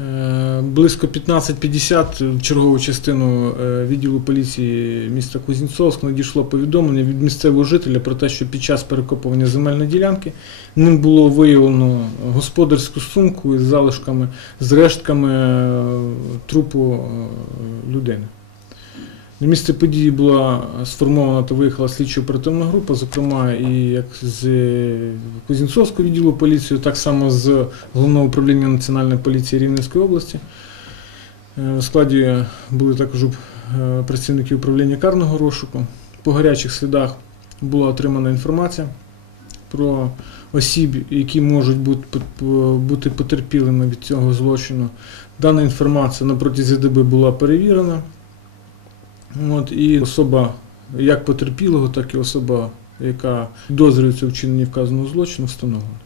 Е, Близько 15.50 в чергову частину е, відділу поліції міста Кузнєцовськ надійшло повідомлення від місцевого жителя про те, що під час перекопування земельної ділянки ним було виявлено господарську сумку із залишками, з рештками е, трупу людини. На місце події була сформована та виїхала слідчо-оперативна група, зокрема і як з Кузнєцовського відділу поліції, так само з Головного управління Національної поліції Рівненської області. Е, В складі були також е, працівники управління карного розшуку. По гарячих слідах була отримана інформація про осіб, які можуть бути потерпілими від цього злочину. Дана інформація на протязі доби була перевірена. От, і особа як потерпілого, так і особа, яка підозрюється в вчиненні вказаного злочину, встановлена.